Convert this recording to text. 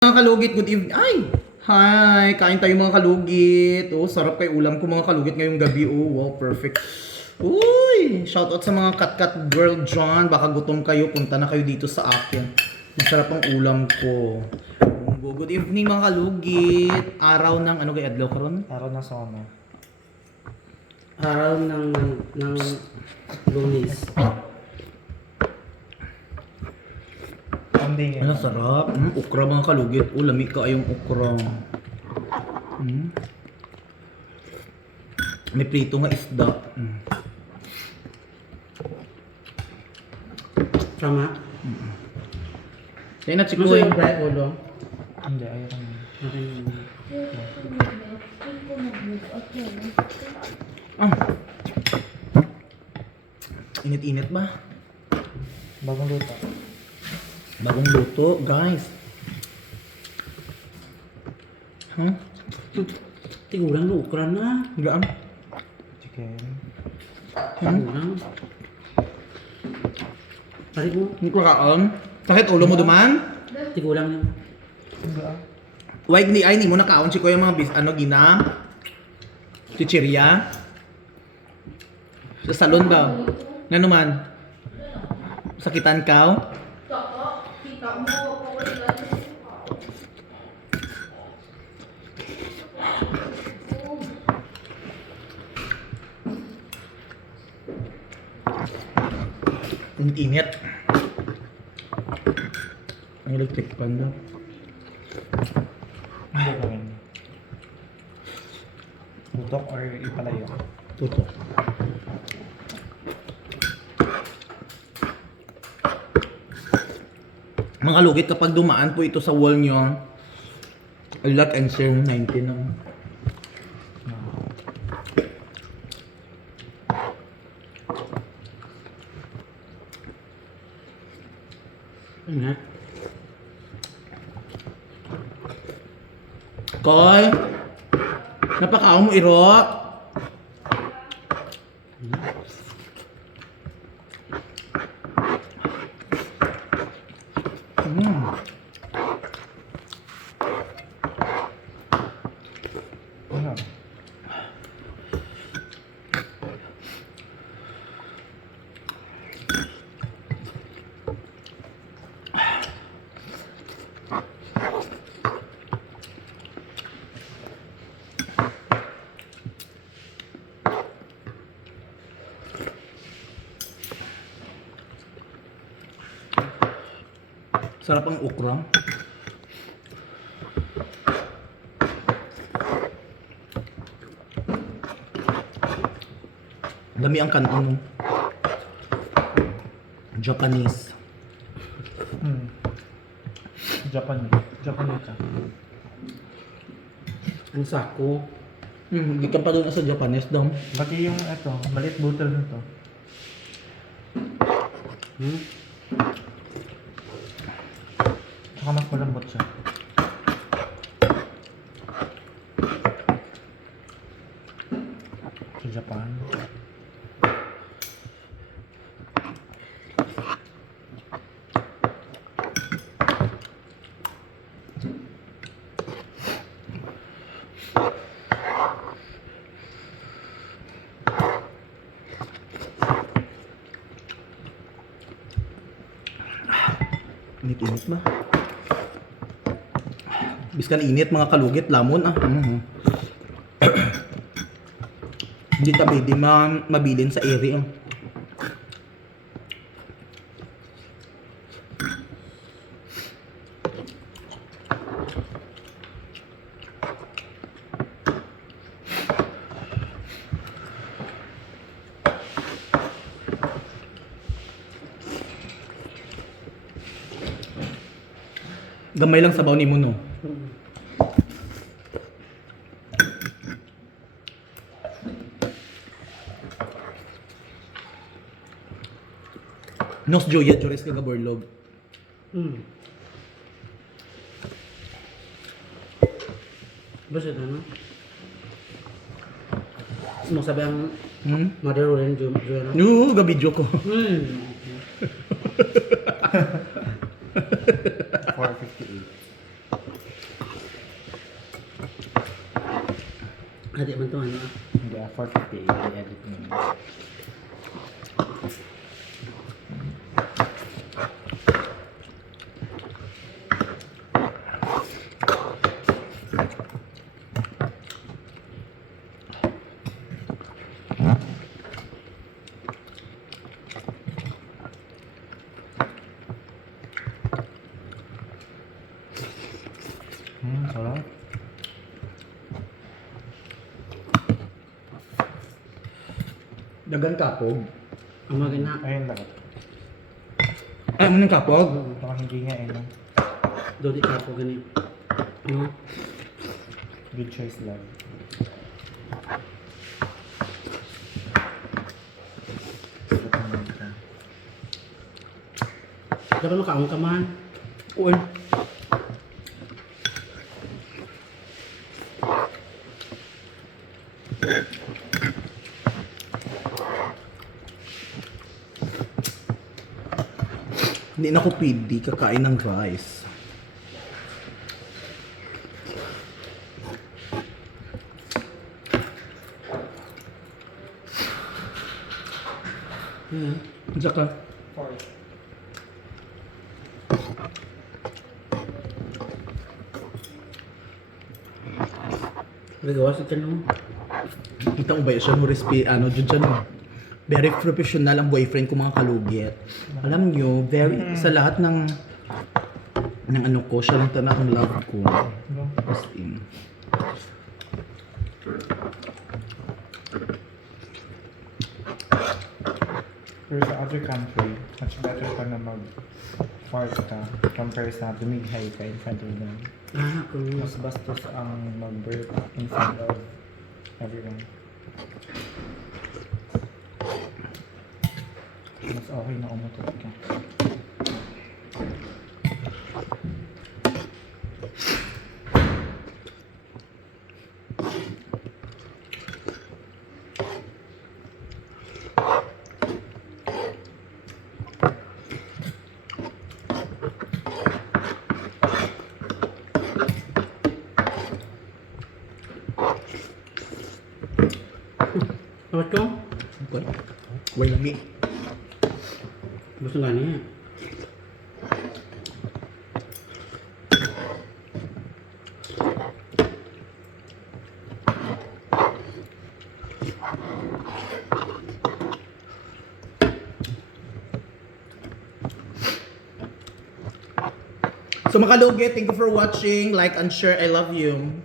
Mga kalugit, good evening. Ay! Hi! Kain tayo mga kalugit. Oh, sarap kay ulam ko mga kalugit ngayong gabi. Oh, wow, perfect. Uy! Shoutout sa mga kat-kat girl dyan. Baka gutom kayo, punta na kayo dito sa akin. Masarap ang ulam ko. Good evening mga kalugit. Araw ng ano kay adlaw karon? Araw na sono. Araw ng Lunes. Pandingin. Ano sarap? Ukra mga kalugit. Oh, lami ka ayong ukra. May prito nga isda. Sama? Kaya na Gusto chikoy. yung fry ulo? Hindi, ayaw naman. Akin. Ah. Init-init ba? Bagong luto. Bagong luto, guys. Huh? Tigulang no, ukra na. Gaan? Chicken. Tigulang. Pari mo, Hindi ko kaon. Sakit ulo mo duman? tigulang na. Hindi ah. Wag ni ay ni mo nakaon si kuya mga bis ano gina? Chichirya? Sa salon ba? Nga naman? Sakitan ka? Init-init. Ang electric fan daw. Hindi gawin. Butok or ipalayo. Tutok. Mga lugit kapag dumaan po ito sa wall nyo, like and share 19 ng Ingat. Koy, napakaon mo iro. Ano? Sarap ang okra. Dami ang kanon. Japanese. Japanese. Ang sako. Hindi ka pa doon sa Japanese daw. Pati yung ito, maliit bottle nito. Saka mas malambot siya. Sa Japan. Init-init ba? Biskan init mga kalugit, lamon ah. Hindi tabi, di mabilin sa area. Gamay lang sabaw ni mo no. Nos Joya Jores ka gaborlog. Basta ito, no? Mo sabi ang Hmm? mother rin Joanna. No, gabidyo ko. 458. Adi man to ano. Hindi 450 i-edit mo. Sarap. Dagan kapog. Ang magina. Ayun lang. Ay, mo ng kapog? Baka hindi nga no? Do di ka po gani. No. Good choice lang. Sarap naman ito. Dapat makaon ka man. Uy. Hindi na ko pidi kakain ng rice. Yeah. Diyan ka. Gagawa sa tanong. Kita mo ba siya mo ano dyan dyan mo. Very professional ang boyfriend ko mga kalugit. Alam nyo, very sa lahat ng ano ko, siya lang tanang ang love ko. As in. Pero sa other country, much better pa na mag-fart ka compare sa dumighay ka in front of them. Ah, kung Mas bastos ang mag-burp in front of everyone. Mas okay na umutot ka. Tawad ko? Okay. Wait me. Gusto nga niya. So mga kalugit, thank you for watching. Like and share. I love you.